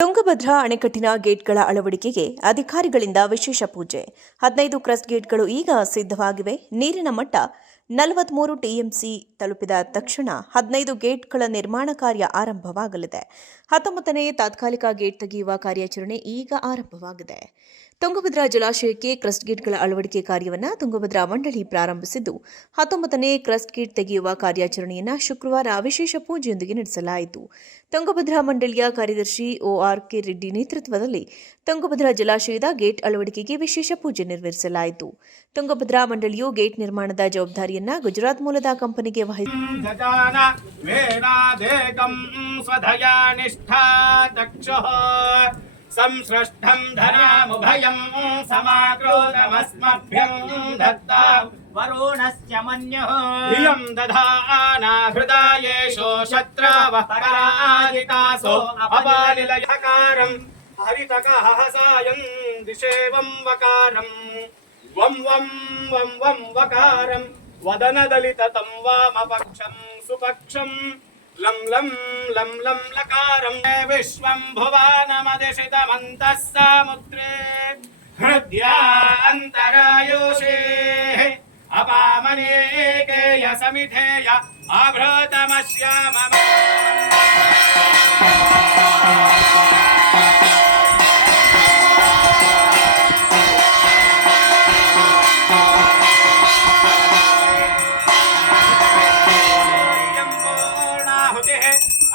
ತುಂಗಭದ್ರಾ ಅಣೆಕಟ್ಟಿನ ಗೇಟ್ಗಳ ಅಳವಡಿಕೆಗೆ ಅಧಿಕಾರಿಗಳಿಂದ ವಿಶೇಷ ಪೂಜೆ. 15 ಕ್ರಸ್ಟ್ ಗೇಟ್ಗಳು ಈಗ ಸಿದ್ಧವಾಗಿವೆ. ನೀರಿನ ಮಟ್ಟ 43 ಟಿಎಂಸಿ ತಲುಪಿದ ತಕ್ಷಣ 15 ಗೇಟ್ಗಳ ನಿರ್ಮಾಣ ಕಾರ್ಯ ಆರಂಭವಾಗಲಿದೆ. 19ನೇ ತಾತ್ಕಾಲಿಕ ಗೇಟ್ ತೆಗೆಯುವ ಕಾರ್ಯಾಚರಣೆ ಈಗ ಆರಂಭವಾಗಿದೆ. ತುಂಗಭದ್ರಾ ಜಲಾಶಯಕ್ಕೆ ಕ್ರಸ್ಟ್ ಗೇಟ್ಗಳ ಅಳವಡಿಕೆ ಕಾರ್ಯವನ್ನು ತುಂಗಭದ್ರಾ ಮಂಡಳಿ ಪ್ರಾರಂಭಿಸಿದ್ದು, 19ನೇ ಕ್ರಸ್ಟ್ ಗೇಟ್ ತೆಗೆಯುವ ಕಾರ್ಯಾಚರಣೆಯನ್ನು ಶುಕ್ರವಾರ ವಿಶೇಷ ಪೂಜೆಯೊಂದಿಗೆ ನಡೆಸಲಾಯಿತು. ತುಂಗಭದ್ರಾ ಮಂಡಳಿಯ ಕಾರ್ಯದರ್ಶಿ ORK ರೆಡ್ಡಿ ನೇತೃತ್ವದಲ್ಲಿ ತುಂಗಭದ್ರಾ ಜಲಾಶಯದ ಗೇಟ್ ಅಳವಡಿಕೆಗೆ ವಿಶೇಷ ಪೂಜೆ ನೆರವೇರಿಸಲಾಯಿತು. ತುಂಗಭದ್ರಾ ಮಂಡಳಿಯು ಗೇಟ್ ನಿರ್ಮಾಣದ ಜವಾಬ್ದಾರಿಯನ್ನು ಗುಜರಾತ್ ಮೂಲದ ಕಂಪನಿಗೆ संसृष्टं धनामुभयं समाक्रोधमस्मभ्यं दत्ता वरुणस्य मन्युः धियं दधाना हृदयेषु शत्रवः पराजितासो अबालिलयकारं हरितकहसायं दिशेवं वकारं वं वं वं वं वकारं वदनदलिततं वामपक्षं सुपक्षं लं लं लं लं लकारं विश्वं भुवनमदिशितमन्तः समुद्रे हृद्यान्तरायुषे अपामनेकेय समिधेय आभृतमश्याम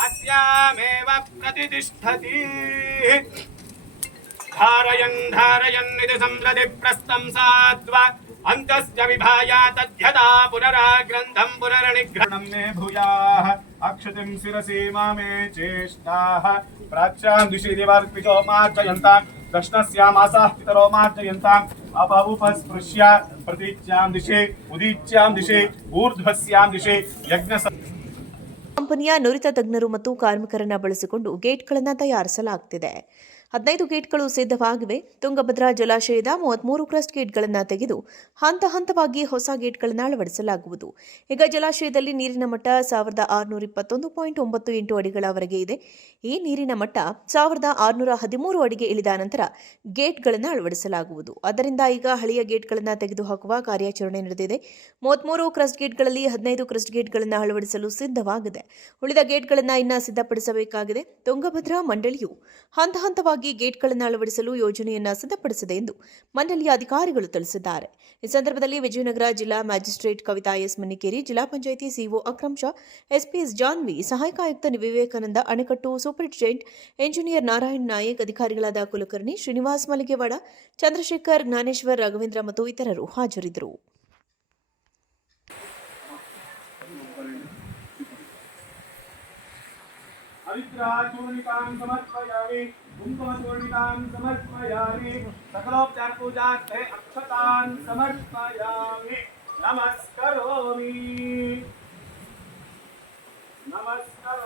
अस्यामेव प्रतिष्ठति धारयन् धारयन्निति संप्रति प्रस्थं साध्वा अन्तस्य विभाया तद्यथा पुनराग्रन्थं पुनरनिग्रहणं मे भूयाः अक्षतिं शिरसि मामे चेष्टाः प्राच्यां दिशि दिवार्पितो मार्जयन्तां दक्षिणस्यामासाः पितरो मार्जयन्ताम् अपउपस्पृश्य प्रतीच्यां दिशि उदीच्यां दिशि ऊर्ध्वस्यां दिशि यज्ञ ಕಂಪನಿಯ ನುರಿತ ತಜ್ಞರು ಮತ್ತು ಕಾರ್ಮಿಕರನ್ನು ಬಳಸಿಕೊಂಡು ಗೇಟ್ಗಳನ್ನು ತಯಾರಿಸಲಾಗುತ್ತಿದೆ. 15 ಗೇಟ್ಗಳು ಸಿದ್ಧವಾಗಿವೆ. ತುಂಗಭದ್ರಾ ಜಲಾಶಯದ 33 ಕ್ರಸ್ಟ್ ಗೇಟ್ಗಳನ್ನು ತೆಗೆದು ಹಂತ ಹಂತವಾಗಿ ಹೊಸ ಗೇಟ್ಗಳನ್ನು ಅಳವಡಿಸಲಾಗುವುದು. ಈಗ ಜಲಾಶಯದಲ್ಲಿ ನೀರಿನ ಮಟ್ಟ 1621.98 ಅಡಿಗಳವರೆಗೆ ಇದೆ. ಈ ನೀರಿನ ಮಟ್ಟ 1613 ಅಡಿಗೆ ಇಳಿದ ನಂತರ ಗೇಟ್ಗಳನ್ನು ಅಳವಡಿಸಲಾಗುವುದು. ಆದ್ದರಿಂದ ಈಗ ಹಳೆಯ ಗೇಟ್ಗಳನ್ನು ತೆಗೆದುಹಾಕುವ ಕಾರ್ಯಾಚರಣೆ ನಡೆದಿದೆ. 33 ಕ್ರಸ್ಟ್ ಗೇಟ್ಗಳಲ್ಲಿ 15 ಕ್ರಸ್ಟ್ ಗೇಟ್ಗಳನ್ನು ಅಳವಡಿಸಲು ಸಿದ್ಧವಾಗಿದೆ. ಉಳಿದ ಗೇಟ್ಗಳನ್ನು ಇನ್ನು ಸಿದ್ಧಪಡಿಸಬೇಕಾಗಿದೆ. ತುಂಗಭದ್ರಾ ಮಂಡಳಿಯು ಹಂತ ಹಂತವಾಗಿ ಗೇಟ್ಗಳನ್ನು ಅಳವಡಿಸಲು ಯೋಜನೆಯನ್ನು ಸಿದ್ಧಪಡಿಸಿದೆ ಎಂದು ಮಂಡಳಿಯ ಅಧಿಕಾರಿಗಳು ತಿಳಿಸಿದ್ದಾರೆ. ಈ ಸಂದರ್ಭದಲ್ಲಿ ವಿಜಯನಗರ ಜಿಲ್ಲಾ ಮ್ಯಾಜಿಸ್ಟ್ರೇಟ್ ಕವಿತಾ ಎಸ್ ಮನ್ನಿಕೇರಿ, ಜಿಲ್ಲಾ ಪಂಚಾಯಿತಿ ಸಿಒ ಅಕ್ರಮ್ ಶಾ, ಎಸ್ಪಿಎಸ್ ಜಾನ್ವಿ, ಸಹಾಯಕ ಆಯುಕ್ತ ವಿವೇಕಾನಂದ, ಅಣೆಕಟ್ಟು ಸೂಪರಿಂಟೆಂಡೆಂಟ್ ಇಂಜಿನಿಯರ್ ನಾರಾಯಣ್ ನಾಯಕ್, ಅಧಿಕಾರಿಗಳಾದ ಕುಲಕರ್ಣಿ ಶ್ರೀನಿವಾಸ್ ಮಲಿಗೆವಾಡ, ಚಂದ್ರಶೇಖರ್, ಜ್ಞಾನೇಶ್ವರ್, ರಾಘವೇಂದ್ರ ಮತ್ತು ಇತರರು ಹಾಜರಿದ್ದರು. अविद्राचूर्णिकां समर्पयामि कुङ्कुमचूर्णिकां समर्पयामि सकलोपचार पूजार्थे अक्षतान् समर्पयामि नमस्करोमि नमस्कार